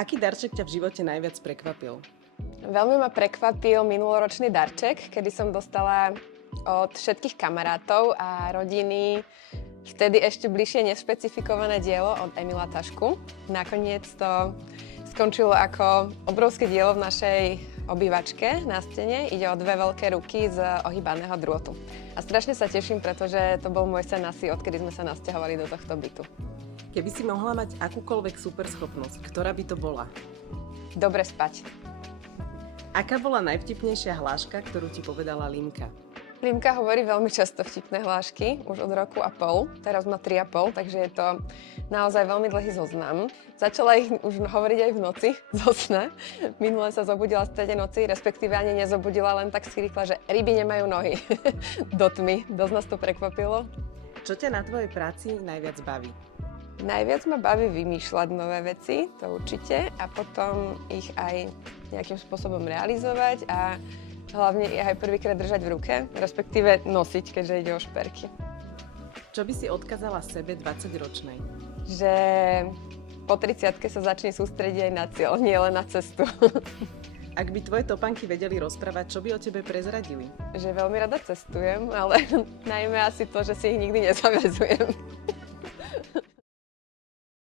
Aký darček ťa v živote najviac prekvapil? Veľmi ma prekvapil minuloročný darček, kedy som dostala od všetkých kamarátov a rodiny vtedy ešte bližšie nešpecifikované dielo od Emila Tašku. Nakoniec to skončilo ako obrovské dielo v našej obývačke na stene. Ide o dve veľké ruky z ohýbaného drôtu. A strašne sa teším, pretože to bol môj sen asi, odkedy sme sa nasťahovali do tohto bytu. Keby si mohla mať akúkoľvek superschopnosť, ktorá by to bola? Dobre spať. Aká bola najvtipnejšia hláška, ktorú ti povedala Limka? Limka hovorí veľmi často vtipné hlášky, už od roku a pol, teraz má 3,5, takže je to naozaj veľmi dlhý zoznam. Začala ich už hovoriť aj v noci zo sna. Minule sa zobudila v strede noci, respektíve ani nezobudila, len tak si rýchla, že ryby nemajú nohy do tmy. Dosť nás to prekvapilo. Čo ťa na tvojej práci najviac baví? Najviac ma baví vymýšľať nové veci, to určite, a potom ich aj nejakým spôsobom realizovať a hlavne ich aj prvýkrát držať v ruke, respektíve nosiť, keďže ide o šperky. Čo by si odkázala sebe 20-ročnej? Že po 30-ke sa začne sústrediť aj na cieľ, nie len na cestu. Ak by tvoje topanky vedeli rozprávať, čo by o tebe prezradili? Že veľmi rada cestujem, ale najmä asi to, že si ich nikdy nezaväzujem.